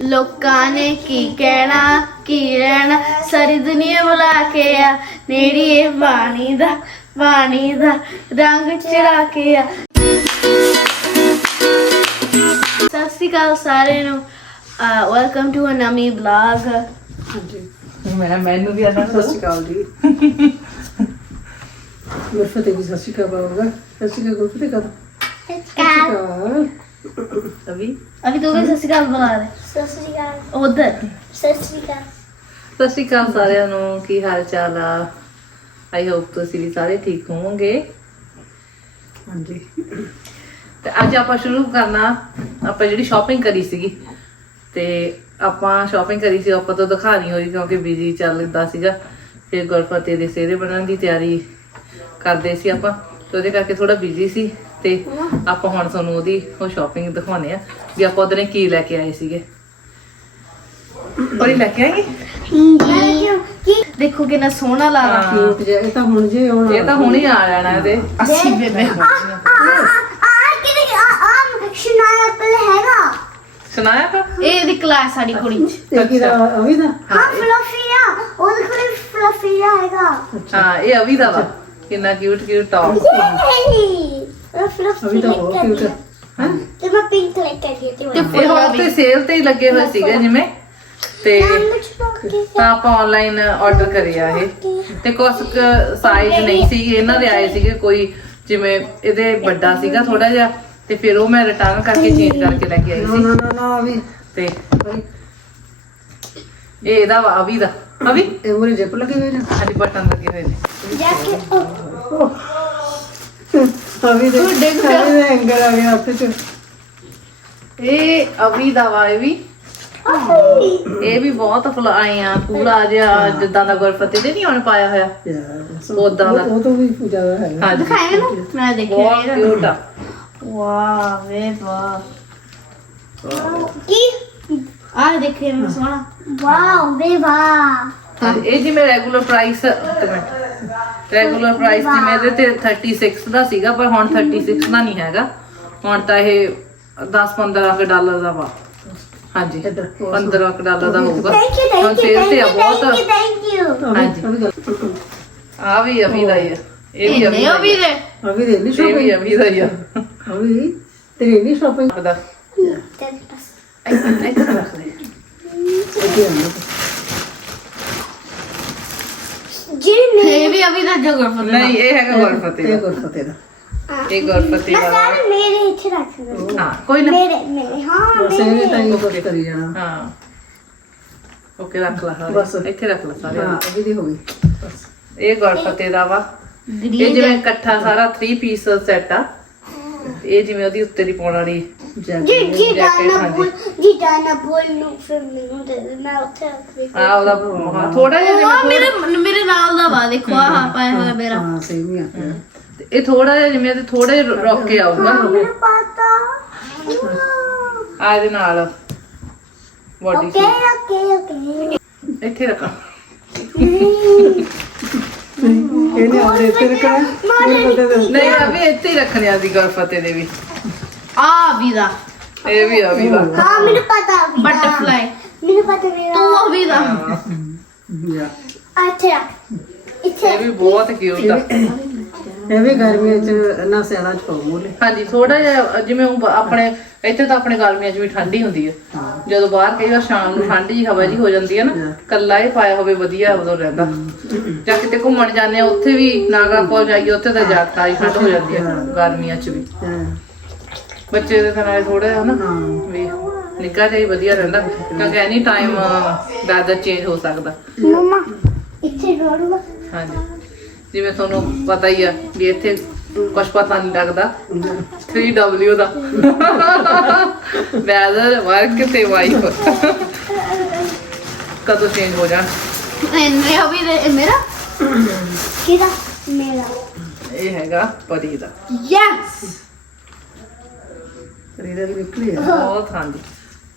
ਲੋਕਾਂ ਨੇ ਕੀ ਕਹਿਣਾ ਕੀ ਰਹਿਣਾ? ਸਾਰੀ ਦੁਨੀਆ ਬੁਲਾ ਕੇ ਆ ਨੇੜੀਏ ਪਾਣੀ ਦਾ ਪਾਣੀ ਦਾ ਰੰਗ ਚੜਾ ਕੇ ਆ। ਸਤਿ ਸ਼੍ਰੀ ਅਕਾਲ ਸਾਰਿਆਂ ਨੂੰ। ਵੈਲਕਮ ਟੂ ਅ ਨਵੀਂ ਬਲੌਗ ਹਾਂਜੀ। ਮੈਂ ਮੈਨੂੰ ਵੀ ਆਣਾ ਸਤਿ ਸ਼੍ਰੀ ਅਕਾਲ ਜੀ। ਗੁਰਫਤ ਜੀ ਸਤਿ ਸ਼੍ਰੀ ਅਕਾਲ ਬਾਬਾ। ਸਤਿ ਸ਼੍ਰੀ ਅਕਾਲ ਗੁਰਫਤ ਕਰ ਸਤਿ ਸ਼੍ਰੀ ਅਕਾਲ। ਅਭੀ? ਅਭੀ ਤੂੰ ਵੀ ਸਤਿ ਸ਼੍ਰੀ ਅਕਾਲ ਬੁਲਾ ਦੇ। ਸਤਿ ਸ੍ਰੀ ਅਕਾਲ ਉਧਰ। ਸਤਿ ਸ੍ਰੀ ਅਕਾਲ ਸਤਿ ਸ਼੍ਰੀ ਅਕਾਲ ਸਾਰਿਆਂ ਨੂੰ ਕੀ ਹਾਲ ਚਾਲ ਆ? ਆਈ ਹੋਪ ਤੁਸੀਂ ਵੀ ਸਾਰੇ ਠੀਕ ਹੋਵੋਗੇ। ਹਾਂਜੀ। ਤੇ ਅੱਜ ਆਪਾਂ ਸ਼ੁਰੂ ਕਰਨਾ ਆਪਾਂ ਜਿਹੜੀ ਸ਼ਾਪਿੰਗ ਕਰੀ ਸੀਗੀ। ਤੇ ਆਪਾਂ ਸ਼ਾਪਿੰਗ ਕਰੀ ਸੀ ਆਪਾਂ ਤੋਂ ਦਿਖਾ ਨਹੀਂ ਹੋਈ ਕਿਉਂਕਿ ਬਿਜ਼ੀ ਚੱਲਦਾ ਸੀਗਾ। ਫਿਰ ਗੁਰਫਤੇ ਦੇ ਸਿਹਰੇ ਬਣਨ ਦੀ ਤਿਆਰੀ ਕਰਦੇ ਸੀ ਆਪਾਂ ਤੇ ਉਹਦੇ ਕਰਕੇ ਥੋੜਾ ਬਿਜ਼ੀ ਸੀ। ਤੇ ਆਪਾਂ ਹੁਣ ਤੁਹਾਨੂੰ ਉਹਦੀ ਉਹ ਸ਼ਾਪਿੰਗ ਦਿਖਾਉਣੇ ਆ ਵੀ ਆਪਾਂ ਉਹਦੇ ਕੀ ਲੈ ਕੇ ਆਏ ਸੀਗੇ। ਔਰ ਲੈ ਕੇ ਆਏ ਕੀ ਦੇਖੋ ਕਿੰਨਾ ਸੋਹਣਾ ਲੱਗਦਾ ਕਿਊਟ ਜਿਹਾ ਇਹ ਤਾਂ ਹੁਣ ਜੇ ਹੁਣ ਇਹ ਤਾਂ ਹੁਣ ਹੀ ਆ ਜਾਣਾ ਇਹਦੇ। ਅੱਛੀ ਬੇਬੇ ਆ ਕਿਤੇ ਆ ਆ ਸ਼ਨਾਇਆ ਪਲ ਹੈਗਾ ਸੁਣਾਇਆ ਤਾਂ? ਇਹ ਇਹਦੀ ਕਲਾਸ ਸਾਡੀ ਕੁੜੀ। ਚ ਇਹ ਕਿਹਦਾ ਅਵੀ ਦਾ? ਹਾਂ। ਫਲਫੀ ਆ। ਉਹਦੇ ਕੋਲ ਫਲਫੀ ਹੈਗਾ ਹਾਂ ਇਹ ਅਵੀ ਦਾ ਵਾ। ਕਿੰਨਾ ਕਿਊਟ ਕਿਊਟ ਟੌਪ ਯੇਈ ਉਹ ਫਲਫੀ ਅਵੀ ਤਾਂ ਬਹੁਤ ਕਿਊਟ ਹੈ ਹੈਂ? ਤੇ ਮੈਂ ਪਿੰਕ ਕਲਰ ਕਰ ਦਿੱਤੀ ਤੇ ਤੇ ਇਹ ਹੁਣ ਤੇ ਸੇਲ ਤੇ ਹੀ ਲੱਗੇ ਹੋਏ ਸੀਗੇ ਜਿਵੇਂ ਤੇ ਮੁਝ ਕੇ ਤਾਂ ਆਪਾਂ ਆਨਲਾਈਨ ਆਰਡਰ ਕਰਿਆ ਇਹ ਤੇ ਕੁਝ ਸਾਈਜ਼ ਨਹੀਂ ਸੀ ਇਹਨਾਂ ਦੇ। ਆਏ ਸੀਗੇ ਕੋਈ ਜਿਵੇਂ ਇਹਦੇ ਵੱਡਾ ਸੀਗਾ ਥੋੜਾ ਜਿਹਾ ਤੇ ਫਿਰ ਉਹ ਮੈਂ ਰਿਟਰਨ ਕਰਕੇ ਚੇਂਜ ਕਰਕੇ ਲੈ ਕੇ ਆਈ ਨਾ ਸੀ ਨਾ ਨਾ ਨਾ ਅਵੀ ਤੇ ਇਹ ਇਹਦਾ ਵਾ। ਅਵੀ ਦਾ ਅਵੀ ਇਹ ਮੂਰੇ ਜਿਪ ਲੱਗੇ ਹੋਏ ਨੇ। ਹਾਂਜੀ ਬਟਨ ਲੱਗੇ ਹੋਏ ਨੇ। ਜਾ ਕੇ ਉਹ ਅਵੀ ਦੇ ਅਵੀ ਦੇ ਐਂਗਲ ਆ ਗਿਆ ਹੱਥ ਚ। ਇਹ ਅਵੀ ਦਾ ਵਾ ਇਹ ਵੀ। ਇਹ ਵੀ ਬਹੁਤ ਫਲਾਏ ਆ ਪੂਰਾ ਜਿਹਾ ਜਿੱਦਾਂ ਦਾ ਗੁਰਫਤੇ ਦੇ ਨਹੀਂ ਹੁਣ ਪਾਇਆ ਹੋਇਆ? ਯਾਰ ਉਦਾਂ ਦਾ। ਉਹ ਤੋਂ ਵੀ ਜ਼ਿਆਦਾ ਹੈ ਹਾਂਜੀ। ਖਾਏ ਨਾ ਮੈਂ ਦੇਖਿਆ ਬਹੁਤ ਇਹਦਾ। ਕਿਊਟ ਆ। ਵਾਹ ਵੇ ਵਾਹ। ਕੀ? ਆਹ ਦੇਖੇ ਮੈਂ ਸੋਹਣਾ। ਵਾਓ ਬੇ ਵਾਹ। ਇਹ ਜਿਵੇਂ ਰੈਗੂਲਰ ਪ੍ਰਾਈਸ ਰੈਗੂਲਰ ਪ੍ਰਾਈਸ ਜਿਵੇਂ ਇਹਦੇ ਤੇ 36 ਦਾ ਸੀਗਾ ਪਰ ਹੁਣ 36 ਦਾ ਨਹੀਂ ਹੈਗਾ। ਹੁਣ ਤਾਂ ਇਹ 10 15 ਕੁ ਡਾਲਰ ਦਾ ਵਾ। ਹਾਂਜੀ ਇੱਧਰ, 15 ਕੁ ਡਾਲਰ ਦਾ ਹੋਊਗਾ। ਹੁਣ ਥੈਂਕ ਯੂ sale ਤੇ ਆ ਥੈਂਕ ਬਹੁਤ। ਯੂ ਥੈਂਕ ਯੂ ਹਾਂਜੀ। ਦਾ ਆ ਵੀ ਅਭੀ ਦਾ ਹੀ ਆ। ਇਹ ਵੀ ਅਭੀ ਇਹਨੇ ਦਾ ਆ। ਦੇ। ਦੇ ਨਹੀਂ ਇਹ ਵੀ ਸ਼ੋਪਿੰਗ ਅਭੀ ਦਾ ਹੀ ਆ। ਅਵੀ ਤੇਰੀ ਨਹੀਂ ਸ਼ੋਪਿੰਗ ਪਤਾ। ਇੱਥੇ ਆਉਂਦਾ ਜੀ ਨਹੀਂ ਇਹ ਵੀ ਅਭੀ ਦਾ। ਜੋਗਰ ਨਹੀਂ ਇਹ ਹੈਗਾ ਗੁਰਫਤੇ ਇਹ ਦਾ। ਗੁਰਫਤੇ ਦਾ ਇਹ ਗੁਰਫਤੇ ਮੈਂ ਦਾ ਸਾਰੇ ਮੇਰੇ ਇੱਥੇ ਰੱਖ ਸਕਦਾ ਹਾਂ। ਕੋਈ ਨਾ। ਮੇਰੇ ਮੇਰੇ ਹਾਂ ਬਸ ਇਹ ਤਾਂ ਹੀ ਕੁਝ ਕਰੀ ਜਾਣਾ। ਹਾਂ। ਓਕੇ ਰੱਖ ਲਾ ਸਾਰੇ। ਬਸ। ਇੱਥੇ ਰੱਖ ਲਾ ਸਾਰੇ। ਹਾਂ ਦੀ ਹੋ ਗਈ। ਬਸ। ਇਹ ਗੁਰਫਤੇ ਦਾ ਵਾ। ਇਹ ਗ੍ਰੀਨ ਜਿਵੇਂ ਇਕੱਠਾ ਸਾਰਾ 3 ਪੀਸ ਸੈੱਟ ਆ। ਇਹ ਜਿਵੇਂ ਉਹਦੀ ਉੱਤੇ ਦੀ ਪਾਉਣ ਵਾਲੀ ਜੀ ਜੀ jacket, ਡਾਨਾ ਹਾਂਜੀ। ਬੋਲ ਜੀ ਡਾਨਾ ਬੋਲ ਨੂੰ ਫਿਰ ਮੈਨੂੰ ਦੇ ਦੇ ਮੈਂ ਉੱਥੇ ਰੱਖ ਦੇ ਆ ਉਹਦਾ ਹਾਂ ਥੋੜਾ ਜਿਹਾ ਉਹ ਜਿਵੇਂ ਮੇਰੇ ਮੇਰੇ ਨਾਲ ਦਾ ਵਾ ਦੇਖੋ ਆਹ ਪਾਇਆ ਹੋਇਆ ਮੇਰਾ। ਹਾਂ ਸੇਮ ਹੀ ਆ ਥੋੜ੍ਹਾ- ਇਹ ਥੋੜਾ ਜਿਹਾ ਜਿਵੇਂ ਤੇ ਥੋੜੇ ਰੁਕ ਕੇ ਆਊਗਾ ਮੈਨੂੰ ਪਤਾ। ਆ ਇਹਦੇ ਨਾਲ। Body okay okay okay. ਇੱਥੇ ਰੱਖਾਂ। ਇਹਨੇ ਆਪਣੇ ਇੱਥੇ ਰੱਖਣਾ ਨਹੀਂ ਆ ਵੀ ਇੱਥੇ ਹੀ ਰੱਖਣੇ ਆ ਦੀ ਗੁਰਫਤੇ ਦੇ ਵੀ। ਆ ਦਾ। ਇਹ ਵੀ ਆ ਵੀ ਵਾ ਹਾਂ ਮੈਨੂੰ ਪਤਾ ਵੀ ਬਟਰਫਲਾਈ ਮੈਨੂੰ ਪਤਾ ਮੇਰਾ ਤੂੰ ਅਭੀ ਦਾ। ਯਾ ਇੱਥੇ ਇਹ ਵੀ ਬਹੁਤ ਕਿਊਟ ਆ। ਇਹ ਵੀ ਗਰਮੀਆਂ ਚ ਨਾ ਸਿਆਲਾਂ ਚ ਪਾਉ ਮੋਲੇ ਹਾਂਜੀ ਥੋੜਾ ਜਿਹਾ ਜਿਵੇਂ ਉਹ ਆਪਣੇ ਇੱਥੇ ਤਾਂ ਆਪਣੇ ਗਰਮੀਆਂ 'ਚ ਵੀ ਠੰਡੀ ਹੁੰਦੀ ਹੈ ਜਦੋਂ ਬਾਹਰ ਕਈ ਵਾਰ ਸ਼ਾਮ ਨੂੰ ਠੰਡੀ ਜਿਹੀ ਹਵਾ ਜੀ ਹੋ ਜਾਂਦੀ ਹੈ ਨਾ ਕੱਲਾ ਇਹ ਪਾਇਆ ਹੋਵੇ ਵਧੀਆ ਉਦੋਂ ਰਹਿੰਦਾ। ਜਾਂ ਕਿਤੇ ਘੁੰਮਣ ਜਾਂਦੇ ਆ ਉੱਥੇ ਵੀ ਨਾਗਾ ਕੋਲ ਜਾਈਏ ਉੱਥੇ ਤਾਂ ਜ਼ਿਆਦਾ ਹੀ ਠੰਡ ਹੋ ਜਾਂਦੀ ਹੈ ਗਰਮੀਆਂ 'ਚ ਵੀ। ਹਾਂ। ਬੱਚੇ ਦੇ ਤਾਂ ਨਾਲੇ ਥੋੜਾ ਜਿਹਾ ਨਾ ਹਾਂ। ਵੀ ਨਿੱਘਾ ਜਿਹਾ ਹੀ ਵਧੀਆ ਰਹਿੰਦਾ। ਕਿਉਂਕਿ ਐਨੀ ਟਾਈਮ ਵੈਦਰ ਚੇਂਜ ਹੋ ਸਕਦਾ। ਮਮਾ ਇੱਥੇ ਰੋੜੂਗਾ। ਹਾਂਜੀ। ਜਿਵੇਂ ਤੁਹਾਨੂੰ ਪਤਾ ਹੀ ਆ ਵੀ ਇੱਥੇ ਕੁਝ ਪਤਾ ਨਹੀਂ ਲੱਗਦਾ। 3W ਦਾ। ਵੈਦਰ ਵਰਕ ਤੇ ਵਾਈਫ ਕਦੋਂ ਚੇਂਜ ਹੋ ਜਾਣ? ਇਹਨੇ ਦੇ ਇਹ ਮੇਰਾ? ਕਿਹਦਾ? ਮੇਰਾ। ਇਹ ਹੈਗਾ ਪਰੀ ਦਾ। ਯੈਸ ਰੀਦਾ ਵੀ ਨਿਕਲੀ ਆ ਬਹੁਤ ਹਾਂਜੀ।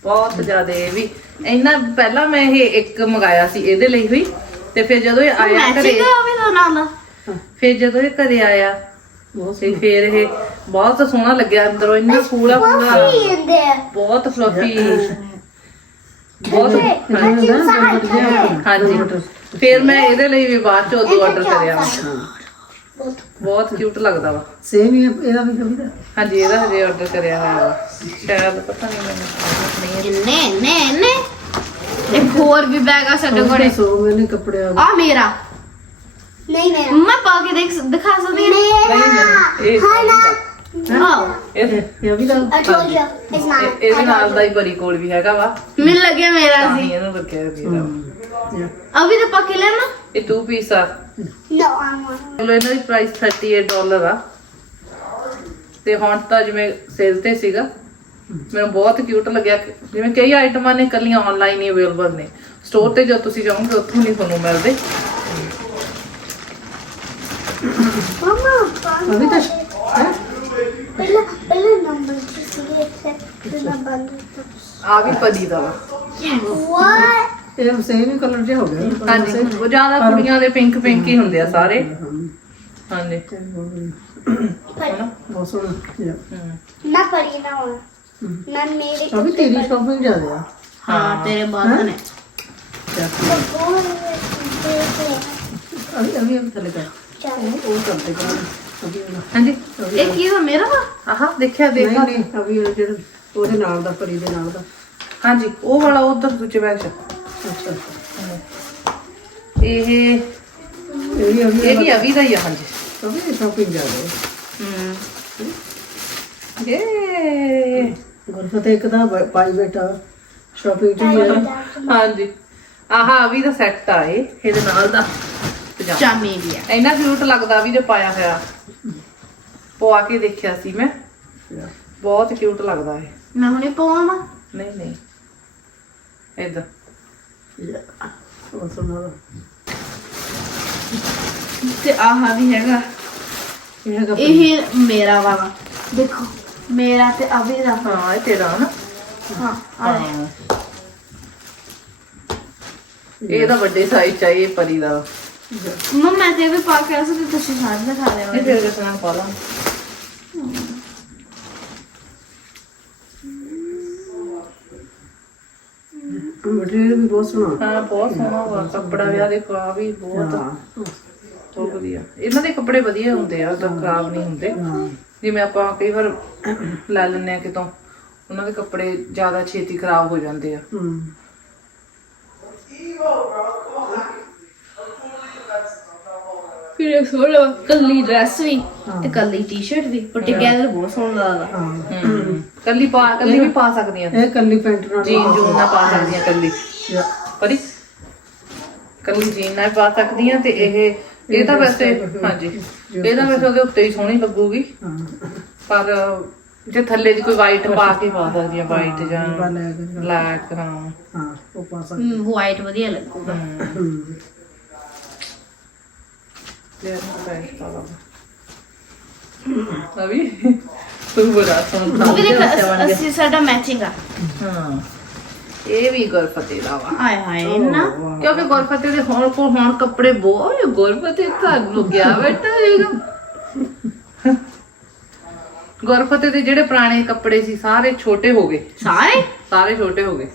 ਬਹੁਤ ਜ਼ਿਆਦਾ ਇਹ ਵੀ। ਇੰਨਾ ਪਹਿਲਾਂ ਮੈਂ ਇਹ ਇੱਕ ਮੰਗਾਇਆ ਸੀ ਇਹਦੇ ਲਈ ਹੋਈ ਤੇ ਫਿਰ ਜਦੋਂ ਇਹ ਆਇਆ ਘਰੇ ਮੈਚਿੰਗ ਅਭੀ ਦਾ ਨਾਲ। ਦਾ ਫਿਰ ਜਦੋਂ ਇਹ ਘਰੇ ਆਇਆ ਬਹੁਤ ਤੇ ਫਿਰ ਇਹ ਬਹੁਤ ਸੋਹਣਾ ਲੱਗਿਆ ਅੰਦਰੋਂ ਇੰਨਾ ਪੂਰਾ ਪੂਰਾ। ਕੀ ਹੁੰਦੇ ਆ। ਬਹੁਤ ਫਲਫੀ ਬਹੁਤ ਹਾਂਜੀ ਹਾਂਜੀ ਫਿਰ ਮੈਂ ਇਹਦੇ ਲਈ ਵੀ ਬਾਅਦ ਚ ਉਦੋਂ ਆਰਡਰ ਕਰਿਆ। ਬਹੁਤ ਕਿਊਟ ਲੱਗਦਾ ਵਾ। ਸੇਮ ਹੀ ਇਹਦਾ ਵੀ ਕਵੀ ਹਾਂਜੀ ਇਹਦਾ ਹਜੇ ਆਰਡਰ ਕਰਿਆ ਹੋਇਆ ਵਾ। ਸ਼ਾਇਦ ਪਤਾ ਨਹੀਂ ਮੈਨੂੰ। ਨਹੀਂ ਇੰਨੇ ਇੰਨੇ ਇੰਨੇ। ਇੱਕ ਹੋਰ ਵੀ ਬੈਗ ਆ ਸਾਡੇ ਕੋਲੇ। ਸੋ ਮੈਨੇ ਕੱਪੜੇ ਆ ਆ ਮੇਰਾ। ਨਹੀਂ ਮੇਰਾ। ਮੈਂ ਪਾ ਕੇ ਦੇਖ ਦਿਖਾ ਸਕਦੀ ਨਹੀਂ ਨਹੀਂ ਇਹ ਹਾਂ ਇਹ ਇਹ ਵੀ ਦਾ I told you it's not ਇਹ- ਇਹਦੇ ਨਾਲ ਦਾ ਹੀ ਬਰੀ ਕੋਲ ਵੀ ਹੈਗਾ ਵਾ। ਮੈਨੂੰ ਲੱਗਿਆ ਮੇਰਾ ਤਾਂ ਸੀ। ਹੀ ਇਹਨੂੰ ਰੱਖਿਆ ਵੀਰਾ ਅਭੀ ਤਾਂ ਪਾ ਕੇ ਲੈਣਾ ਇਹ 2 ਪੀਸ ਆ। No I'm one. ਚਲੋ ਇਹਨਾਂ ਦੀ ਪ੍ਰਾਈਸ 38 ਡਾਲਰ ਆ। ਤੇ ਹੁਣ ਤਾਂ ਜਿਵੇਂ ਸੇਲ ਤੇ ਸੀਗਾ ਮੈਨੂੰ ਬਹੁਤ ਕਿਊਟ ਲੱਗਿਆ। ਕਿ ਜਿਵੇਂ ਕਈ ਆਈਟਮਾਂ ਨੇ ਕੱਲੀਆਂ ਆਨਲਾਈਨ ਹੀ ਅਵੇਲੇਬਲ ਨੇ। ਸਟੋਰ ਤੇ ਜਦ ਤੁਸੀਂ ਜਾਓਗੇ ਉੱਥੋਂ ਨਹੀਂ ਤੁਹਾਨੂੰ ਮਿਲਦੇ। Mama ਅਭੀ ਤਾਂ ਹੈ? ਪਹਿਲਾ ਪਹਿਲਾ ਨੰਬਰ ਸੀ ਇੱਥੇ ਪਹਿਲਾ ਬੰਦ ਆ ਵੀ ਪਦੀ ਦਾ ਵਾ। What? ਇਹ ਸੇਮ ਹੀ ਕਲਰ ਜਿਹਾ ਹੋ ਗਿਆ। ਹਾਂਜੀ ਉਹ ਜ਼ਿਆਦਾ ਕੁੜੀਆਂ ਦੇ ਪਿੰਕ ਪਿੰਕ ਹੀ ਹੁੰਦੇ ਆ ਸਾਰੇ। ਹਾਂਜੀ। ਹਨਾ? ਬਹੁਤ ਸੋਹਣਾ। Yeah. ਹਮ। ਨਾ ਪੜੀ ਨਾ ਹੋਣਾ। ਮੈਂ ਮੇਰੇ ਅਭੀ ਤੇਰੀ ਸ਼ਾਪਿੰਗ ਜ਼ਿਆਦਾ ਆ ਹਾਂ ਤੇਰੇ ਬਹੁਤ ਨੇ। ਅਭੀ ਅਭੀ ਅਭੀ ਥੱਲੇ ਕਰ। ਉਹ ਕਰਦੇ ਕਰ। ਅਭੀ ਵਾਲਾ। ਹਾਂਜੀ। ਇਹ ਕੀ ਦਾ ਮੇਰਾ ਵਾ? ਆਹਾ ਦੇਖਿਆ ਨਹੀਂ ਦੇਖਾ ਨਹੀਂ ਅਭੀ ਉਹ ਜਿਹੜਾ ਉਹਦੇ ਨਾਲ ਦਾ ਪਰੀ ਦੇ ਨਾਲ ਦਾ। ਹਾਂਜੀ ਉਹ ਵਾਲਾ ਉਧਰ ਦੂਜੇ ਬੈਗ 'ਚ। ਅੱਛਾ ਇਹ ਇਹ ਵੀ ਅਭੀ ਇਹ ਵੀ ਅਵੀ ਦਾ ਹੀ ਆ ਹਾਂਜੀ। ਅਭੀ ਸ਼ਾਪਿੰਗ ਜ਼ਿਆਦਾ ਹੈ। ਏ ਗੁਰਫਤ ਇੱਕ ਦਾ ਬ- ਪਾਈ ਬੈਠਾ ਸ਼ਾਪਿੰਗ ਚ ਹੀ ਹੈ ਹਾਂਜੀ। ਆਹਾ ਅਵੀ ਦਾ ਸੈੱਟ ਆ ਇਹ ਇਹਦੇ ਨਾਲ ਦਾ। ਪਜਾਮਾ। ਚਾਮੀ ਵੀ ਆ। ਇੰਨਾ ਕਿਊਟ ਲੱਗਦਾ ਵੀ ਜੇ ਪਾਇਆ ਹੋਇਆ। ਪਵਾ ਕੇ ਦੇਖਿਆ ਸੀ ਮੈਂ। ਬਹੁਤ ਕਿਊਟ ਲੱਗਦਾ ਇਹ। ਮੈਂ ਹੁਣੇ ਪਾਵਾਂ ਨਹੀਂ ਨਹੀਂ। ਇਦਾਂ ਤੇ ਆਹ ਵੀ ਹੈਗਾ। ਇਹ ਹੈਗਾ ਇਹ ਮੇਰਾ ਵਾਲਾ। ਦੇਖੋ ਮੇਰਾ ਤੇ ਅਭੀ ਦਾ ਹਾਂ ਇਹ ਤੇਰਾ ਨਾ। ਹਾਂ ਆ ਲੈ। ਹਾਂ। ਇਹ ਤਾਂ ਵੱਡੇ ਸਾਈਜ਼ ਚ ਆ ਇਹ ਪਰੀ ਦਾ। ਮੰਮਾ ਮੈਂ ਤੇ ਇਹ ਵੀ ਪਾ ਕੇ ਆ ਸਕਦੀ ਤੁਸੀਂ ਸਾਰੇ ਦਿਖਾ ਇਹ ਲਿਆ। ਤੇਰੇ ਕਿਸ ਨਾਲ ਪਾ ਲਾਂ। ਮਟੀਰੀਅਲ ਵੀ ਬਹੁਤ ਸੋਹਣਾ। ਹਾਂ ਬਹੁਤ ਸੋਹਣਾ ਵਾ। ਕੱਪੜਾ ਵੀ ਆ ਦੇਖੋ ਆ ਵੀ ਬਹੁਤ। ਹਾਂ। ਬਹੁਤ ਵਧੀਆ। ਇਹਨਾਂ ਦੇ ਕੱਪੜੇ ਵਧੀਆ ਹੁੰਦੇ ਆ ਤਾਂ ਖਰਾਬ ਨਹੀਂ ਹੁੰਦੇ। ਹਾਂ। ਜਿਵੇਂ ਆਪਾਂ ਕਈ ਵਾਰ ਲੈ ਲੈਂਦੇ ਆ ਕਿਤੋਂ ਉਹਨਾਂ ਦੇ ਕੱਪੜੇ ਜ਼ਿਆਦਾ ਛੇਤੀ ਖਰਾਬ ਹੋ ਜਾਂਦੇ ਆ। ਹਮ ਫਿਰ ਸੋਹਣਾ ਕੱਲੀ ਡਰੈਸ ਵੀ ਤੇ ਕੱਲੀ ਟੀ-ਸ਼ਰਟ ਵੀ ਪਰ ਟੁਗੇਦਰ ਬਹੁਤ ਸੋਹਣਾ ਲੱਗਦਾ ਹਾਂ। ਕੱਲੀ ਪਾ ਕੱਲੀ ਵੀ ਪਾ ਸਕਦੀਆਂ। ਇਹ ਕੱਲੀ ਪੈਂਟ ਨਾਲ ਜੀਨ ਜੂਨ ਨਾਲ ਪਾ ਸਕਦੀਆਂ। ਕੱਲੀ. ਪਰੀ? ਕੱਲੀ ਜੀਨ ਨਾਲ ਪਾ ਸਕਦੀਆਂ ਤੇ ਇਹ ਇਹ ਤਾਂ ਵੈਸੇ ਹਾਂਜੀ। ਇਹ ਤਾਂ ਵੈਸੇ ਉਹਦੇ ਉੱਤੇ ਹੀ ਸੋਹਣੀ ਲੱਗੂਗੀ। ਹਾਂ। ਪਰ ਜੇ ਥੱਲੇ ਦੀ ਕੋਈ ਵਾਈਟ ਪਾ ਕੇ ਪਾ ਸਕਦੀਆਂ ਵਾਈਟ ਜਾਂ ਬਲੈਕ ਹਾਂ। ਹਾਂ। ਉਹ ਪਾ ਸਕਦੇ ਵਾਈਟ ਵਧੀਆ ਲੱਗੂਗਾ। ਪਾ ਲਾਂ ਅਭੀ ਤੂੰ ਬੜਾ ਸੋਹਣਾ ਅਭੀ ਦੇਖ ਅਸ- ਅਸੀਂ ਸਾਡਾ ਮੈਚਿੰਗ ਆ। ਹਾਂ ਇਹ ਵੀ ਗੁਰਫਤੇ ਦਾ ਵਾ। ਆਏ ਹਾਏ ਨਾ ਕਿਉਂਕਿ ਗੁਰਫਤੇ ਦੇ ਹੁਣ ਕੋਲ ਹੁਣ ਕੱਪੜੇ ਬਹੁਤ ਗੁਰਫਤੇ ਤੁਹਾਨੂੰ ਗਿਆ ਬੈਠਾ ਹੈਗਾ ਗੁਰਫਤੇ ਦੇ ਜਿਹੜੇ ਪੁਰਾਣੇ ਕੱਪੜੇ ਸੀ ਸਾਰੇ ਛੋਟੇ ਹੋ ਗਏ। ਸਾਰੇ? ਸਾਰੇ ਛੋਟੇ ਹੋ ਗਏ।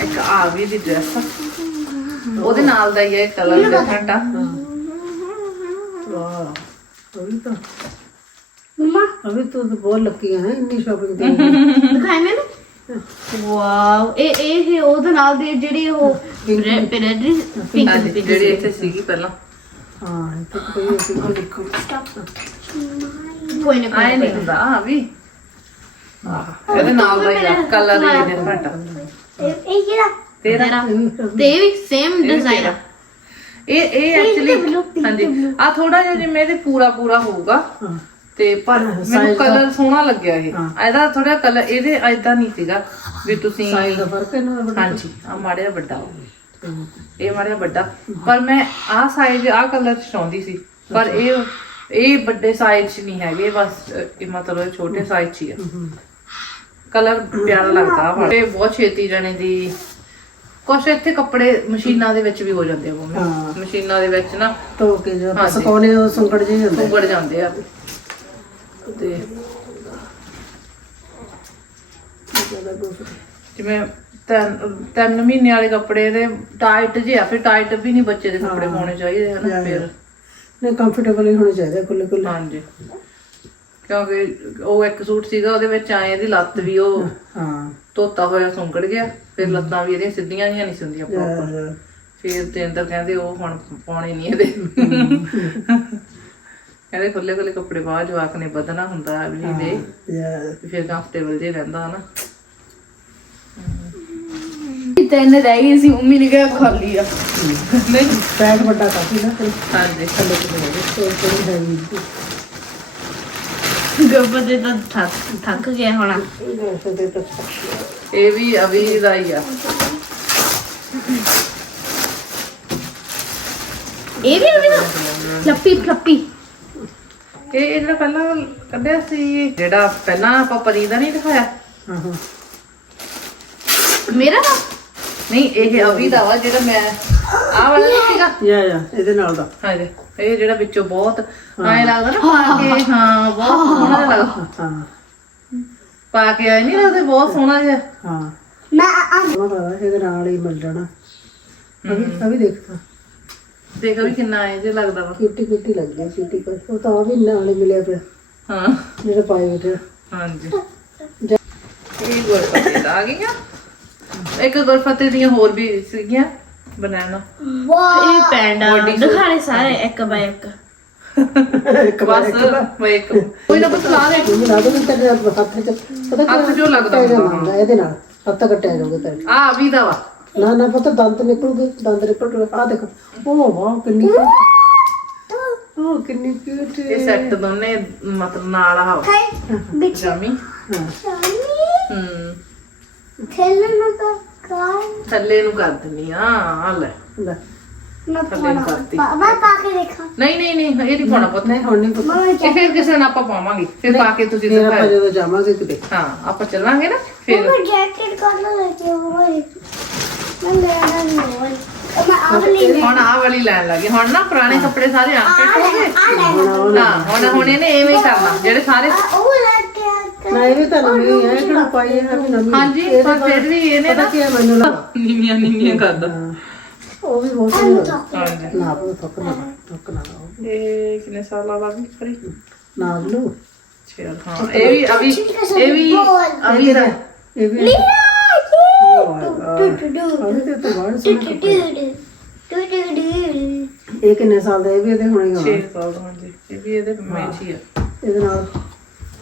ਇੱਕ ਆ ਵੀ ਦੀ ਡਰੈਸ ਉਹਦੇ ਨਾਲ ਦਾ ਹੀ ਹੈ ਕਲਰ ਡਿਫਰੈਂਟ ਆ ਵਾਹ ਅਭੀ ਤਾਂ ਮਮਾ ਅਭੀ ਤੂੰ ਤਾਂ ਬਹੁਤ ਲੱਕੀ ਹੈ ਇੰਨੀ ਸ਼ਾਪਿੰਗ ਤੇ ਦਿਖਾਈ ਮੈਨੂੰ ਵਾਓ ਇਹ ਇਹ ਹੈ ਉਹਦੇ ਨਾਲ ਦੀ ਜਿਹੜੀ ਉਹ ਪਿਰੇਡਰੀ ਪਿੰਕ ਜਿਹੜੀ ਇੱਥੇ ਸੀਗੀ ਪਹਿਲਾਂ ਹਾਂ ਇੱਥੇ ਤਾਂ ਕੋਈ ਅਸੀਂ ਕੋਲ ਦੇਖੋ ਕੋਈ ਨਾ ਆਏ ਨਹੀਂ ਹੁੰਦਾ ਆ ਵੀ ਆਹ, ਇਹਦੇ ਨਾਲ ਦਾ ਹੀ ਕਲਰ ਹੀ ਡਿਫਰੈਂਟ ਆ ਇਹ ਇਹ ਕਿਹੜਾ ਤੇਰਾ ਤੇ ਵੀ ਸੇਮ ਡਿਜ਼ਾਈਨ ਆ। ਇਹ ਇਹ ਐਕਚੁਅਲੀ ਹਾਂਜੀ। ਆ ਥੋੜਾ ਜਿਹਾ ਜਿਵੇਂ ਇਹਦੇ ਪੂਰਾ ਪੂਰਾ ਹੋਊਗਾ। ਹਾਂ। ਤੇ ਪਰ ਮੈਨੂੰ ਕਲਰ ਸੋਹਣਾ ਲੱਗਿਆ ਇਹ। ਇਹਦਾ ਥੋੜਾ ਕਲਰ ਇਹਦੇ ਐਦਾਂ ਨਹੀਂ ਸੀਗਾ ਵੀ ਤੁਸੀਂ ਸਾਈਜ਼ ਦਾ ਫ਼ਰਕ ਹੈ ਨਾ ਬੜਾ। ਹਾਂਜੀ ਆ ਮਾੜਿਆ ਵੱਡਾ। ਇਹ ਮਾੜਿਆ ਵੱਡਾ। ਪਰ ਮੈਂ ਆ ਸਾਈਜ਼ ਆ ਕਲਰ ਚਾਹੁੰਦੀ ਸੀ। ਪਰ ਇਹ ਇਹ ਵੱਡੇ ਸਾਈਜ਼ ਚ ਨਹੀਂ ਹੈਗੇ। ਬਸ ਇਹ ਮਤਲਬ ਛੋਟੇ ਸਾਈਜ਼ ਚ ਹੀ ਕਲਰ ਪਿਆਰਾ ਲੱਗਦਾ ਬਹੁਤ ਛੇਤੀ ਜਣੇ ਦੀ ਕੁਛ ਇੱਥੇ ਕੱਪੜੇ ਮਸ਼ੀਨਾਂ ਦੇ ਵਿੱਚ ਵੀ ਹੋ ਜਾਂਦੇ ਆ ਹਾਂ। ਮੰਮੀ ਮਸ਼ੀਨਾਂ ਦੇ ਵਿੱਚ ਨਾ ਧੋ ਕੇ ਜੋ ਹਾਂਜੀ। ਸੁਕਾਉਣੇ ਉਹ ਸੁੰਗੜ ਜਿਹੇ ਹੁੰਦੇ ਸੁੰਗੜ ਜਾਂਦੇ ਆ। ਤੇ ਜਿਵੇਂ ਤਿੰਨ ਤਿੰਨ ਮਹੀਨੇ ਵਾਲੇ ਕੱਪੜੇ ਦੇ ਟਾਈਟ ਜਿਹੇ ਆ ਫਿਰ ਟਾਈਟ ਵੀ ਨਹੀਂ ਬੱਚੇ ਦੇ ਕੱਪੜੇ ਹਾਂ। ਪਾਉਣੇ ਚਾਹੀਦੇ ਹਨਾ ਫਿਰ। ਨਹੀਂ ਕੰਫਰਟੇਬਲ ਹੀ ਹੋਣੇ ਚਾਹੀਦੇ ਖੁੱਲੇ ਖੁੱਲੇ ਹਾਂਜੀ। ਕਿਉਂਕਿ ਉਹ ਇੱਕ ਸੂਟ ਸੀਗਾ ਉਹਦੇ ਵਿੱਚ ਆਏ ਇਹਦੀ ਲੱਤ ਵੀ ਉਹ ਹਾਂ। ਧੋਤਾ ਹੋਇਆ ਸੁੰਗੜ ਗਿਆ ਫਿਰ ਲੱਤਾਂ ਵੀ ਇਹਦੀਆਂ ਸਿੱਧੀਆਂ ਜਿਹੀਆਂ ਨਹੀਂ ਸਿੰਦੀਆਂ ਪ੍ਰੋਪਰ ਫਿਰ ਤੇ ਅੰਦਰ ਕਹਿੰਦੇ ਉਹ ਹੁਣ ਪਾਉਣੇ ਨਹੀਂ ਇਹਦੇ। ਕਹਿੰਦੇ ਖੁੱਲੇ ਖੁੱਲੇ ਕੱਪੜੇ ਬਾਅਦ ਜਵਾਕ ਨੇ ਵਧਣਾ ਹੁੰਦਾ ਵੀ ਦੇ। ਫਿਰ ਕੰਫਰਟੇਬਲ ਜੇ ਰਹਿੰਦਾ ਹਨਾ। ਤਿੰਨ ਰਹਿ ਗਈ ਸੀ ਮੰਮੀ ਨੇ ਕਿਹਾ ਖਾਲੀ ਆ। ਨਹੀਂ ਪੈਟ ਵੱਡਾ ਕਾਫੀ ਨਾ ਹਾਂਜੀ। ਥੱਲੇ ਕਿਤੇ ਹੈਗੇ ਗੱਬਾ ਦੇ ਤਾਂ ਥੱਕ ਥੱਕ ਗਿਆ ਹੋਣਾ। ਇਹ ਵੀ ਅਭੀ ਦਾ ਹੀ ਆ। ਇਹ ਵੀ ਅਭੀ ਦਾ ਫਲੱਪੀ ਫਲੱਪੀ। ਇਹ ਇਹ ਜਿਹੜਾ ਪਹਿਲਾਂ ਕੱਢਿਆ ਸੀ ਜਿਹੜਾ ਪਹਿਲਾਂ ਆਪਾਂ ਪਰੀ ਦਾ ਨਹੀਂ ਦਿਖਾਇਆ? ਮੇਰਾ ਤਾਂ ਨਹੀਂ ਇਹ ਅਭੀ ਦਾ ਵਾ ਜਿਹੜਾ ਮੈਂ ਆਹ ਵਾਲਾ ਨਹੀਂ ਸੀਗਾ? ਯਾ ਯਾ ਇਹਦੇ ਨਾਲ ਦਾ। ਹਾਂਜੀ ਇਹ ਜਿਹੜਾ ਵਿੱਚੋਂ ਬਹੁਤ ਐਂ ਲੱਗਦਾ ਨਾ ਪਾ ਕੇ ਹਾਂ। ਬਹੁਤ ਸੋਹਣਾ ਜਿਹਾ ਲੱਗਦਾ। ਹਾਂ। ਪਾ ਕੇ ਆਏ ਨਹੀਂ ਲੱਗਦੇ ਬਹੁਤ ਸੋਹਣਾ ਜਿਹਾ। ਹਾਂ। ਮੈਂ ਆ ਉਹਨਾਂ ਦਾ ਇਹਦੇ ਨਾਲ ਹੀ ਮਿਲ ਜਾਣਾ ਅਭੀ ਅਭੀ ਦੇਖਤਾ ਦੇਖ ਵੀ ਕਿੰਨਾ ਐ ਜੇ ਲੱਗਦਾ ਵਾ। ਕਿੱਟੀ ਕਿੱਟੀ ਲੱਗ ਗਈ ਸੀਟੀ ਪਰ ਉਹ ਤਾਂ ਆ ਵੀ ਨਾਲ ਹੀ ਮਿਲਿਆ ਪਿਆ। ਹਾਂ। ਜਿਹੜਾ ਪਾਏ ਬੈਠੇ ਹਾਂਜੀ। ਇਹ ਗੁਰਫਤੇ ਦਾ ਆ ਗਈਆਂ। ਇੱਕ ਗੁਰਫਤੇ ਦੀਆਂ ਹੋਰ ਵੀ ਸੀਗੀਆਂ। ਬਣਾਣਾ ਇਹ ਪੈਂਡਾ। ਦਿਖਾਣੇ ਸਾਰੇ ਇੱਕ ਬਾਈ ਇੱਕ। ਇੱਕ ਵਾਰ ਬਸ ਮੈਂ ਇੱਕ। ਕੋਈ ਨਾ ਬਸ ਲਾ ਦੇ ਇਹ ਲਾ ਦੋ ਤੇਰੇ ਹੱਥ ਚ ਪਤਾ ਹੱਥ ਜੋ ਲੱਗਦਾ ਹੁੰਦਾ, ਹੁੰਦਾ ਇਹਦੇ ਨਾਲ ਹੱਥ ਕੱਟਿਆ ਜਾਊਗਾ ਤੇਰੇ ਆ ਅਭੀ ਦਾ ਵਾ। ਨਾ ਨਾ ਪਤਾ ਦੰਦ ਨਿਕਲੂਗੇ ਦੰਦ ਨਿਕਲ ਆ ਦੇਖੋ। ਉਹ ਵਾਹ ਕਿੰਨੀ cute। ਉਹ ਕਿੰਨੀ ਕਿਊਟ ਇਹ ਸੈੱਟ ਦੋਨੇ ਮਤਲਬ ਨਾਲ ਆ। ਬਿਚ ਜਾਮੀ। ਹਾਂ ਹੂੰ। ਖੇਲਣ ਨੂੰ ਤਾਂ ਕਾਰ ਥੱਲੇ ਨੂੰ ਕਰ ਦਿੰਨੀ ਆ ਆ ਲੈ। ਲੈ। ਮੈਂ ਥੱਲੇ ਨੂੰ ਕਰਤੀ। ਮੈਂ ਪਾ ਕੇ ਦੇਖਾਂ। ਨਹੀਂ ਨਹੀਂ ਨਹੀਂ ਇਹ ਨਹੀਂ ਪਾਉਣਾ ਪੁੱਤ। ਨਹੀਂ ਹੁਣ ਨਹੀਂ ਪਤਾ। ਮਮਾ ਇਹ ਫਿਰ ਕਿਸੇ ਨਾਲ ਆਪਾਂ ਪਾਵਾਂਗੇ। ਫਿਰ ਪਾ ਕੇ ਤੁਸੀਂ ਫਿਰ ਆਪਾਂ ਦਿਖਾਓ ਜਦੋਂ ਜਾਵਾਂਗੇ ਕਿਤੇ। ਹਾਂ ਆਪਾਂ ਚੱਲਾਂਗੇ ਨਾ ਫਿਰ। ਮੈਂ ਜੈਕਟ ਕਰਨਾ ਲੈ ਕੇ ਹੋਏ ਮੈਂ ਲੈਣਾ ਨਹੀਂ ਹੋਏ ਮੈਂ ਆਪ ਨਹੀਂ ਹੁਣ ਆਹ ਵਾਲੀ ਲੈਣ ਲੱਗੇ। ਹੁਣ ਨਾ ਪੁਰਾਣੇ ਕੱਪੜੇ ਸਾਰੇ ਅਨਫਿਟ ਹੋ ਗਏ ਆ ਲੈਣਾ ਹਾਂ ਹੁਣ ਹੁਣ ਇਹਨੇ ਐਵੇਂ ਹੀ ਕਰਨਾ। ਜਿਹੜੇ ਸਾਰੇ ਲੈ ਨਾ ਇਹ ਵੀ ਤਾਂ ਨਵੀਂ ਹੈ ਕਿਹੜਾ ਪਾਈ ਹੈ ਵੀ ਨਵੀਂ। ਹਾਂਜੀ ਇਹਦੇ ਪਰ ਫਿਰ ਵੀ ਇਹਨੇ ਨਾ ਕੀ ਮੈਨੂੰ ਲੱਗਾ ਨੀਵੀਆਂ ਨੀਵੀਆਂ ਕਰਦਾ ਉਹ ਵੀ ਬਹੁਤ ਹਾਂਜੀ। ਨਾ ਉਹ ਥੱਕ ਨਾ ਥੱਕ ਨਾ। ਇਹ ਕਿੰਨੇ ਸਾਲਾਂ ਬਾਅਦ ਵੀ ਕਰੀ? ਨਾ ਲਓ। ਚਲ ਹਾਂ ਇਹ ਵੀ ਅਭੀ ਇਹ ਵੀ ਅਭੀ ਦਾ ਇਹ ਵੀ ਲੀਲਾ ਕੱਪੜਾ ਹੈ। ਟੂ ਟੂ ਟੂ ਇਹ ਕਿੰਨੇ ਸਾਲ ਦਾ? ਇਹ ਵੀ ਇਹਦੇ ਹੋਣੇ ਹੀ 6 ਹੋਣਾ ਸਾਲ ਦਾ ਹਾਂਜੀ। ਇਹ ਵੀ ਇਹਦੇ ਮੈਚ ਹੀ ਆ। ਇਹਦੇ ਨਾਲ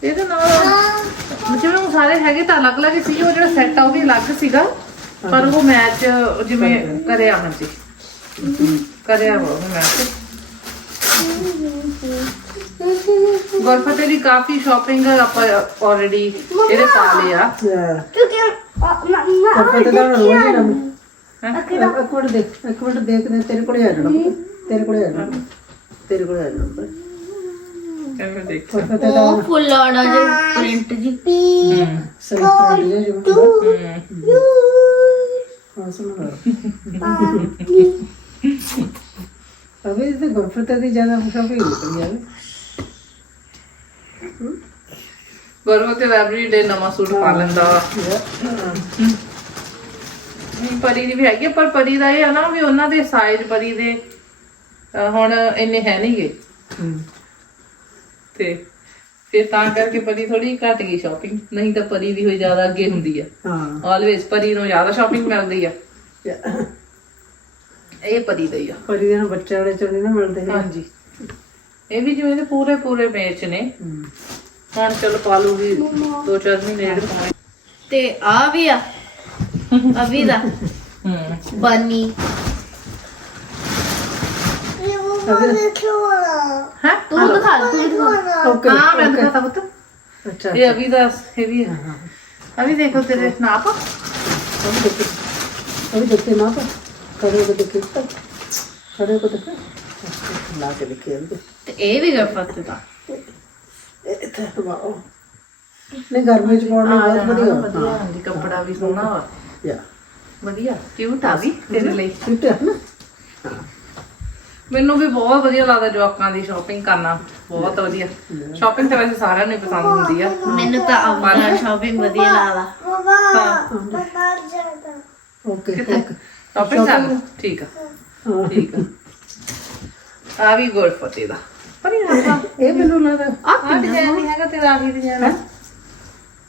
ਇਹਦੇ ਨਾਲ ਜਿਵੇਂ ਉਹ ਸਾਰੇ ਹੈਗੇ ਤਾਂ ਅਲੱਗ ਅਲੱਗ ਸੀ, ਉਹ ਜਿਹੜਾ ਸੈੱਟ ਆ ਉਹ ਵੀ ਅਲੱਗ ਸੀਗਾ, ਪਰ ਉਹ ਮੈਚ ਜਿਵੇਂ ਕਰਿਆ, ਹਾਂਜੀ। ਕਰਿਆ ਉਹ ਮੈਚ ਗੁਰਫਤੇ ਦੀ ਕਾਫੀ ਸ਼ਾਪਿੰਗ ਆਪਾਂ ਆਲਰੇਡੀ ਇਹਦੇ ਪਾ ਲਿਆ ਯਾ ਕਿਉਂਕਿ ਰੋਜ਼ ਹੀ ਨਵੇਂ ਇੱਕ ਮਿੰਟ ਦੇਖ, ਇੱਕ ਮਿੰਟ ਦੇਖਦੇ ਤੇਰੇ ਕੋਲੇ ਆ ਜਾਣਾ ਤੇਰੇ ਕੋਲੇ ਆ ਜਾਣਾ। ਤੇਰੇ ਕੋਲੇ ਆ ਜਾਣਾ ਐਵੇਂ ਦੇਖ। ਕੱਪੜੇ ਤਾਂ ਉਹ ਫੁੱਲ ਆੜਾ ਜੇ ਪ੍ਰਿੰਟ ਜੀ। ਹੂੰ ਸਹੀ ਪ੍ਰਿੰਟ ਜਿਹਾ ਜਿਵੇਂ ਹੁੰਦਾ ਹੂੰ ਹਾਂ ਸੁਣ ਅਬੇ ਤੇ ਗੁਰਫਤ ਦੀ ਜ਼ਿਆਦਾ ਸ਼ਾਪਿੰਗ ਨਿਕਲ ਜਾਵੇ ਗੁਰਫਤੇ ਐਵਰੀ ਡੇ ਨਵਾਂ ਸੂਟ ਪਾ ਲੈਂਦਾ। ਨਹੀਂ, ਪਰੀ ਦੀ ਵੀ ਹੈਗੀ ਆ, ਪਰ ਪਰੀ ਦਾ ਇਹ ਆ ਨਾ ਵੀ ਉਹਨਾਂ ਦੇ ਸਾਈਜ਼ ਪਰੀ ਦੇ ਅਹ, ਹੁਣ ਇੰਨੇ ਹੈ ਨਹੀਂਗੇ ਹੂੰ। ਤੇ ਫਿਰ ਤਾਂ ਕਰਕੇ ਪਰੀ ਥੋੜੀ ਘਟ ਗਈ ਸ਼ਾਪਿੰਗ ਨਹੀਂ ਤਾਂ ਪਰੀ ਦੀ ਹੋਈ ਜ਼ਿਆਦਾ ਅੱਗੇ ਹੁੰਦੀ ਆ। ਹਾਂ। ਆਲਵੇਸ ਪਰੀ ਨੂੰ ਜ਼ਿਆਦਾ ਸ਼ਾਪਿੰਗ ਮਿਲਦੀ ਆ। ਇਹ ਪਰੀ ਦਾ ਹੀ ਆ। ਪਰ ਇਹਦੇ ਨਾਲ ਬੱਚੇ ਵਾਲੇ ਚੋਂ ਨਾ ਮਿਲਦੇ ਹੈ ਹਾਂਜੀ। ਇਹ ਵੀ ਜਿਵੇਂ ਦੇ ਪੂਰੇ ਪੂਰੇ ਮੈਚ ਨੇ। ਹੂੰ। ਹੁਣ ਚਲ ਪਾ ਲੂਗੀ ਦੋ ਚਾਰ ਮਹੀਨੇ ਜਿਹੜੇ ਪਾਉਣੇ। ਤੇ ਆ ਵੀ ਆ। ਅਭੀ ਦਾ। ਹੂੰ। ਬਨੀ। ਹੈ ਤੂੰ ਦਿਖਾ ਤੂੰ ਦਿਖਾ ਓਕੇ ਹਾਂ ਮੈਂ ਦਿਖਾਤਾ ਪੁੱਤ ਅੱਛਾ ਇਹ ਅਭੀ ਦਾ ਇਹ ਵੀ ਹੈ ਹਾਂ ਅਭੀ ਦੇਖੋ ਤੇਰੇ ਨਾਪ ਅਭੀ ਦੇਖੇ ਅਭੀ ਦੇਖੇ ਨਾ ਪਰ ਕਰੇ ਕੋ ਦੇਖੇ ਕਰੇ ਕੋ ਦੇਖੇ ਲਾ ਕੇ ਦੇਖੇ ਅਭੀ ਤੇ ਇਹ ਵੀ ਗਰਫਤ ਦਾ ਇੱਥੇ ਵਾਓ ਨਹੀਂ ਗਰਮੀ ਚ ਪਾਉਣ ਨੂੰ ਬਹੁਤ ਵਧੀਆ ਵਧੀਆ ਹਾਂਜੀ ਕੱਪੜਾ ਵੀ ਸੋਹਣਾ ਵਾ ਯਾ ਵਧੀਆ ਕਿਊਟ ਆ ਵੀ ਤੇਰੇ ਲਈ ਹੈ ਨਾ ਮੈਨੂੰ ਵੀ ਬਹੁਤ ਵਧੀਆ ਲੱਗਦਾ ਜਵਾਕਾਂ ਦੀ ਸ਼ਾਪਿੰਗ ਕਰਨਾ। ਬਹੁਤ ਵਧੀਆ। ਸ਼ਾਪਿੰਗ ਤਾਂ ਵੈਸੇ ਸਾਰਿਆਂ ਨੂੰ ਪਸੰਦ ਹੁੰਦੀ ਆ। ਮੈਨੂੰ ਤਾਂ ਆਉਂਦਾ ਸ਼ਾਪਿੰਗ ਵਧੀਆ ਲੱਗਦਾ। ਓਕੇ ਓਕੇ ਸ਼ਾਪਿੰਗ ਸਾਨੂੰ ਠੀਕ ਆ। ਠੀਕ ਆ। ਇਹ ਮੈਨੂੰ ਲੱਗਦਾ ਆ ਡਿਜ਼ਾਈਨ ਹੈਗਾ ਤੇਰਾ ਆਹੀ ਡਿਜ਼ਾਈਨ ਹੈ?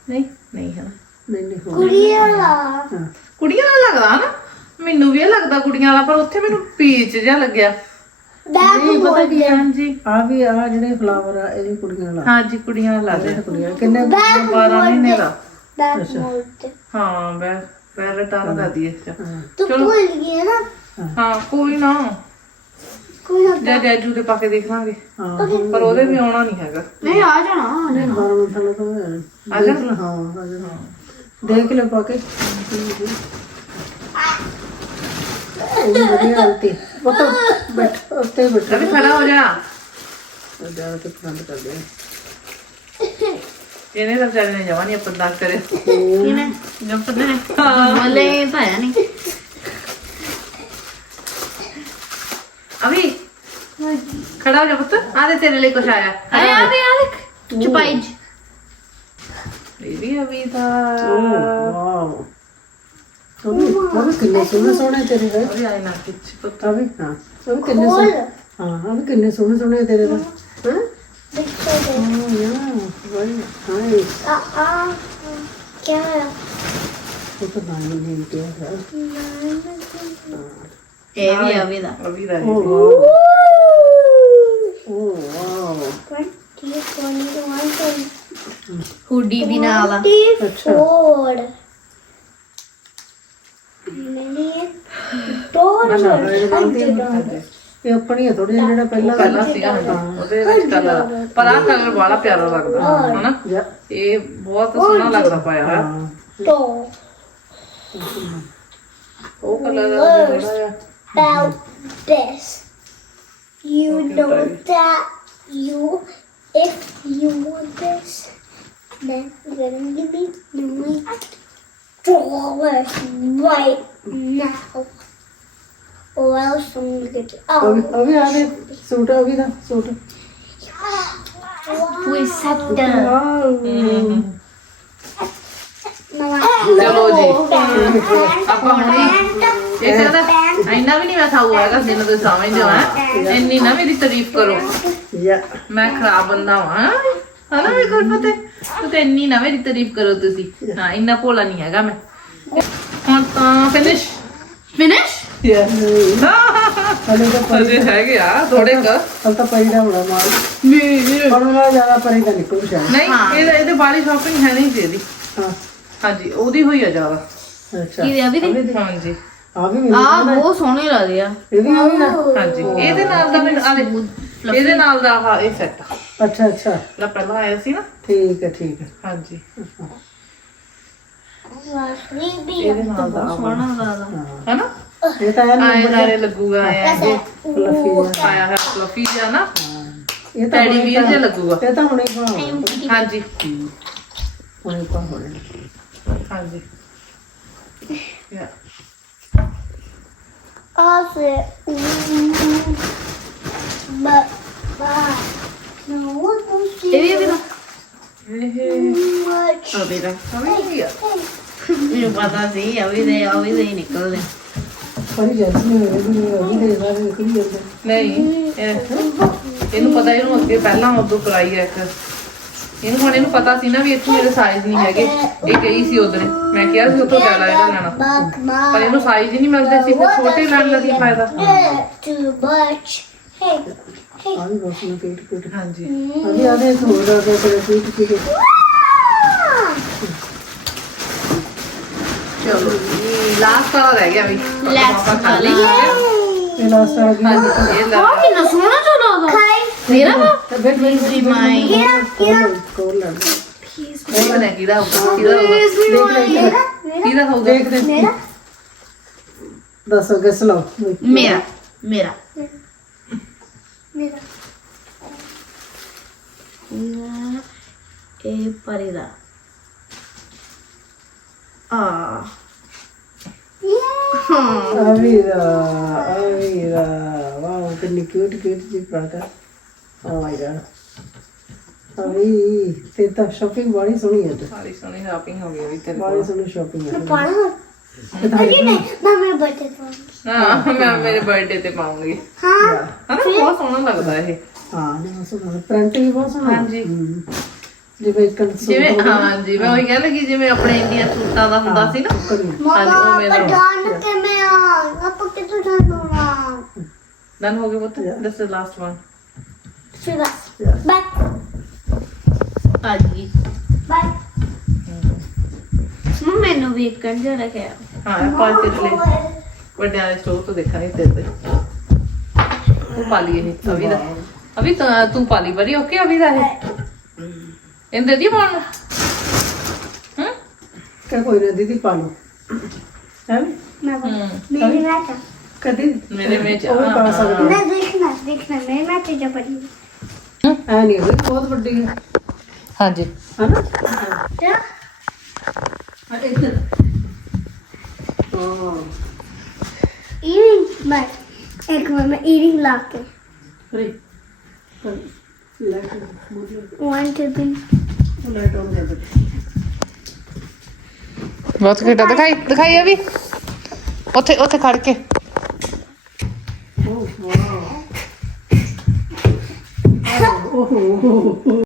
ਨਹੀਂ ਨਹੀਂ ਹੈ ਨਹੀਂ ਨਹੀਂ ਕੁੜੀਆਂ ਵਾਲਾ। ਕੁੜੀਆਂ ਵਾਲਾ ਲੱਗਦਾ ਨਾ ਮੈਨੂੰ ਵੀ ਜਿਹਾ ਲੱਗਿਆ। ਨਹੀਂ ਪਤਾ ਕੀ ਹੈ ਹਾਂਜੀ ਆ ਵੀ ਆ ਜਿਹੜੇ ਫਲਾਵਰ ਆ ਇਹ ਵੀ ਕੁੜੀਆਂ ਲਾ। ਹਾਂਜੀ ਕੁੜੀਆਂ ਲੱਗਦੇ ਨੇ ਕੁੜੀਆਂ। ਕਿੰਨੇ 12 ਮਹੀਨੇ ਦਾ? ਬੈਕ ਮੋਲਟ ਹਾਂ ਬੈ ਪੈਰਟਾਰ ਦਾ ਦੀ ਇਸ ਚ ਤੂੰ ਭੁੱਲ ਗਈ ਨਾ? ਹਾਂ। ਕੋਈ ਨਾ। ਕੋਈ ਨਾ ਜੇ ਜੈਜੂ ਦੇ ਪਾਕੇ ਦੇਖ ਲਾਂਗੇ। ਪਰ ਉਹਦੇ ਵੀ ਆਉਣਾ ਨਹੀਂ ਹੈਗਾ। ਨਹੀਂ ਆ ਜਾਣਾ ਨਹੀਂ 12 ਮਹੀਨੇ ਤੋਂ ਆ ਜਾਣਾ। ਹਾਂ ਦੇਖ ਲੈ ਪਾਕੇ ਉਹ ਵੀ ਵਧੀਆ ਆਲਤੀ ਉਹ ਤਾਂ ਬੈਠ ਉੱਤੇ ਬੈਠ। ਅਭੀ ਖੜਾ ਹੋ ਜਾ। ਜਾ ਕੇ ਪਸੰਦ ਕਰਦੇ ਆ। ਇਹਨੇ ਤਾਂ ਵਿਚਾਰੇ ਨੇ ਜਵਾਨੀ ਦਾ ਕਰੇ ਜਬ ਪਤਾ ਨਹੀਂ। ਮਲੇ ਤਾਂ ਹੈ ਨਹੀਂ ਅਭੀ ਖੜਾ ਹੋ ਜਾ ਪੁੱਤ। ਆ ਦੇ ਤੇਰੇ ਲਈ ਕੁਛ ਆਇਆ। ਅਰੇ ਆ ਦੇ ਆ ਦੇਖ। ਚੁਪਾਈ ਚ। ਬੇਬੀ ਅਭੀ ਦਾ। ਵਾਓ। अभी अभी किन्ने सोहने सोहने तेरे घर अभी हाँ अभी किन्ने सोहने हाँ अभी किन्ने सोहने सोहने तेरे घर हाँ हाँ क्या है ये तो नानी ने किया था ये भी अभी था अभी था oh wow twenty four hoodie भी ना वाला अच्छा ਇਹ ਆਪਣੀ ਹੈ ਥੋੜੀ ਜਿਹੜਾ ਪਹਿਲਾਂ ਪਹਿਲਾਂ ਸੀਗਾ ਉਹਦੇ ਵਿੱਚ ਕਲਰ ਪਰ ਆਹ ਕਲਰ ਬੜਾ ਪਿਆਰਾ ਲੱਗਦਾ ਹਨਾ? ਇਹ ਬਹੁਤ ਸੋਹਣਾ ਲੱਗਦਾ ਪਾਇਆ ਹੋਇਆ. ਉਹ colour About this. You know that you, if you want this, then you're gonna give me three dollars right now. Or else I'm gonna get you. ਉਹ ਵੀ ਉਹ ਵੀ ਆ ਦੇ ਸੂਟ ਆ ਵੀ ਦਾ ਸੂਟ ਕੋਈ ਸੱਟ ਚਲੋ ਜੀ ਆਪਾਂ ਹੁਣ ਇਹ ਕਹਿੰਦਾ ਇੰਨਾ ਵੀ ਨਹੀਂ ਮੈਂ ਖਾਊ ਹੈਗਾ ਜਿੰਨਾ ਤੁਸੀਂ ਸਮਝਦੇ ਹੋ ਹੈਂ। ਇੰਨੀ ਨਾ ਮੇਰੀ ਤਾਰੀਫ ਕਰੋ ਮੈਂ ਖਰਾਬ ਬੰਦਾ ਹਾਂ ਹਨਾ ਮੇਰੇ ਕੋਲ ਪਤਾ ਤੂੰ ਤੇ ਇੰਨੀ ਨਾ ਮੇਰੀ ਤਾਰੀਫ ਕਰੋ ਤੁਸੀਂ। ਹਾਂ ਇੰਨਾ ਭੋਲਾ ਨਹੀਂ ਹੈਗਾ ਮੈਂ। ਹੁਣ ਤਾਂ ਫਿਨਿਸ਼ ਫਿਨਿਸ਼ ਹਲੇ ਤਾਂ ਪਰੀ ਅਜੇ ਹੈਗੇ ਆ ਥੋੜੇ ਕ। ਹਲ ਤਾਂ ਪਰੀ ਦਾ ਹੋਣਾ ਮਾਲ। ਨਹੀਂ ਪਰ ਉਹਨਾਂ ਜ਼ਿਆਦਾ ਪਰੀ ਦਾ ਨਿਕਲ ਸ਼ਾਇਦ। ਇਹਦੇ ਇਹਦੇ ਬਾਲੀ ਸ਼ਾਪਿੰਗ ਹੈ ਨਹੀਂ ਜੀ ਇਹਦੀ। ਹਾਂ। ਹਾਂਜੀ ਉਹਦੀ ਹੋਈ ਆ ਜ਼ਿਆਦਾ। ਅੱਛਾ। ਕੀ ਆ ਵੀ ਦੀ? ਹਾਂਜੀ ਆ ਵੀ ਮਿਲ ਆ ਬਹੁਤ ਸੋਹਣੇ ਲੱਗਦੇ ਆ। ਇਹ ਵੀ ਆ। ਵੀ ਹਾਂਜੀ ਇਹਦੇ ਨਾਲ ਦਾ ਮੈਨੂੰ ਆ ਦੇ ਇਹਦੇ ਨਾਲ ਦਾ ਆਹ ਇਹ ਸੈੱਟ ਅੱਛਾ ਅੱਛਾ। ਜਿਹੜਾ ਪਹਿਲਾਂ ਆਇਆ ਸੀ ਨਾ। ਠੀਕ ਹੈ ਠੀਕ ਹੈ। ਹਾਂਜੀ। sleepy. ਇਹਦੇ ਨਾਲ ਦਾ ਸੋਹਣਾ ਲੱਗਦਾ ਹਾਂ ਹਨਾ? ਇਹ ਤਾਂ ਆਏ ਨਾਰੇ ਲੱਗੂਗਾ ਆਇਆ ਫਲਫੀ ਆਇਆ ਹੈ ਫਲਫੀ ਜਿਹਾ ਨਾ। ਇਹ ਤਾਂ ਟੈਡੀ ਵੀਰ ਜਿਹਾ ਲੱਗੂਗਾ। ਇਹ ਤਾਂ ਹੁਣੇ ਪਾਉਣੇ ਹਾਂਜੀ। ਹੁਣੇ ਪਾਉਣੇ ਹਾਂਜੀ। ਯਾ। Also, but, but, ਇਹ ਵੀ ਇਹ. ਆ ਵੀ ਦਾ ਅਭੀ ਆ ਮੈਨੂੰ ਪਤਾ ਸੀ ਆ ਵੀ ਦੇ ਆ ਵੀ ਦੇ ਨਿਕਲਦੇ ਪਰੀ ਜੈਸੀ ਨੇ ਇਹ ਵੀ ਵੀ ਦੇ ਸਾਰੇ ਨਿਕਲ ਜਾਂਦੇ ਨਹੀਂ ਇਹ- ਇਹਨੂੰ ਪਤਾ ਇਹਨੂੰ ਅੱਗੇ ਪਹਿਲਾਂ ਉਦੋਂ ਕਰਾਈ ਹੈ ਇੱਕ ਇਹਨੂੰ ਹੁਣ ਇਹਨੂੰ ਪਤਾ ਸੀ ਨਾ ਵੀ ਇੱਥੇ ਮੇਰੇ ਸਾਈਜ਼ ਨਹੀਂ ਹੈਗੇ ਇਹ ਗਈ ਸੀ ਉਧਰ ਮੈਂ ਕਿਹਾ ਸੀ ਉੱਥੋਂ ਲੈ ਲੈ ਇਹਦਾ ਲੈਣਾ ਪਰ ਇਹਨੂੰ ਸਾਈਜ਼ ਹੀ ਨਹੀਂ ਮਿਲਦੇ ਸੀ ਫਿਰ ਛੋਟੇ ਲੈਣ ਦਾ ਕੀ ਫਾਇਦਾ too much. Hey. ਆ ਵੀ ਬਸ ਨੂੰ ਪੀਟ ਪੀਟ ਹਾਂਜੀ। ਆ ਵੀ ਆ ਦੇ ਹੋਰ ਦਾ ਤੇ ਤੇਰੇ ਪੀਟ ਪੀਟ ਚਲੋ ਲਾਸਟ ਵਾਲਾ ਰਹਿ ਗਿਆ ਵੀ। Last ਆਪਾਂ ਖਾਲੀ ਇਹ ਲਾਸਟ ਆ ਗਈ ਹਾਂਜੀ ਇਹ ਲੈ। ਆ ਕਿੰਨਾ ਸੋਹਣਾ ਚੱਲਦਾ ਮੇਰਾ ਵਾ? ਤੇ ਬੈਠ ਬੈਠ ਜੀ ਮਾਈ ਕੋਲ ਕੋਲ ਲੜ ਇਹ ਬਣਾ ਕਿਹਦਾ ਹੋਊਗਾ ਕਿਹਦਾ ਹੋਊਗਾ? ਦੇਖ ਲੈ ਕਿਹਦਾ ਹੋਊਗਾ? ਦੇਖ ਦੇ ਦੱਸੋ ਕਿਸ ਲਓ ਮੇਰਾ ਮੇਰਾ। Mira. ਇਹ ਪਰੇ ਦਾ ਆ। ਆ ਆ ਵੀਰਾ ਵਾਓ ਕਿੰਨੀ ਕਿਊਟ ਕਿਊਟ ਜੀ ਪ੍ਰਾਂਤਾ ਓ ਮਾਈ ਗॉड ਅਰੇ ਤੇ ਤਾਂ ਸ਼ਾਪਿੰਗ ਬੜੀ ਸੋਹਣੀ ਹੈ ਤੇ ਸਾਰੀ ਸੋਹਣੀ ਸ਼ਾਪਿੰਗ ਹੋ ਗਈ ਵੀ ਤੇਰੇ ਬੜੀ ਕੋਲ। ਸੋਹਣੀ ਸ਼ਾਪਿੰਗ ਹੈ ਪਾਣਾ ਅਜੀ ਨਹੀਂ ਨਾ ਮੇਰੇ ਬਰਥਡੇ ਤੋਂ ਹਾਂ ਮੈਂ ਮੇਰੇ ਬਰਥਡੇ ਤੇ ਪਾਉਂਗੀ ਹਾਂ ਹਨਾ ਬਹੁਤ ਸੋਹਣਾ ਲੱਗਦਾ ਇਹ। ਹਾਂ ਨਹੀਂ ਸੋਹਣਾ ਪ੍ਰਿੰਟ ਵੀ ਬਹੁਤ ਸੋਹਣਾ ਹਾਂਜੀ। ਹਮ। ਜਿਵੇਂ ਇੱਕ ਜਿਵੇਂ ਹਾਂ ਜਿਵੇਂ ਉਹ ਕਹਿ ਲੱਗੀ ਜਿਵੇਂ ਆਪਣੇ ਇੰਡੀਆ ਸੂਟਾਂ ਦਾ ਹੁੰਦਾ ਸੀ ਨਾ। ਹਾਂਜੀ, ਉਵੇਂ ਦਾ। ਪਟਾਨ ਤੇ ਮੈਂ? ਆ ਆਪਾਂ ਕਿੱਥੇ ਜਾਣਾ ਡਨ ਹੋ ਗਿਆ ਪੁੱਤ? ਦਿਸ ਇਜ਼ ਲਾਸਟ ਵਨ ਸ਼ੁਗਾ ਬਾਏ ਅੱਜ ਹੀ ਬਾਏ ਮੰਮਾ ਮੈਨੂੰ ਵੀ ਇੱਕ ਕੰਜਾ ਰੱਖਿਆ ਹਾਂ ਆਪਾਂ ਚੱਲੇ ਵੱਡਿਆਂ ਦੇ ਸਟੋਰ ਤੋਂ ਦੇਖਾਂਗੇ ਤੇਰੇ ਤੇ ਤੂੰ ਪਾ ਲਈ ਇਹ ਅਭੀ ਦਾ ਅਭੀ ਤਾਂ ਤੂੰ ਪਾ ਲਈ ਬੜੀ ਓਕੇ ਅਭੀ ਦਾ ਇਹ ਇਹਦੇ ਦੀ ਪਾਉਣ ਨੂੰ? ਹੂੰ ਕਿ ਕੋਈ ਨਾ ਦੀਦੀ ਪਾ ਲਓ ਹੈ ਵੀ? मैं हम्म। मेरी मैच ਕਦੀ ਮੇਰੇ ਵਿੱਚ ਉਹ ਵੀ ਪਾ ਸਕਦੇ मैं देखना देखना मेरी मैच जब पड़ी ਐ ਨਹੀਂ ਹੋਈ ਬਹੁਤ ਵੱਡੀ ਹੈ ਹਾਂਜੀ ਹਨਾ क्या ਹਾਂ ਇੱਧਰ earring but ek wo main earring la ke ਅਰੇ ਪਰ ਲਾਈਟ ਮੋੜ ਲੈ one two three ਉਹ ਲਾਈਟ ਆਨ ਕਰ ਦੇ ਬਹੁਤ ਘਟਾ ਦਿਖਾਈ ਦਿਖਾਈ ਆ ਵੀ ਉੱਥੇ ਉੱਥੇ ਖੜ ਕੇ ਓ ਵਾਓ ਓਹ ਹੋ ਹੋ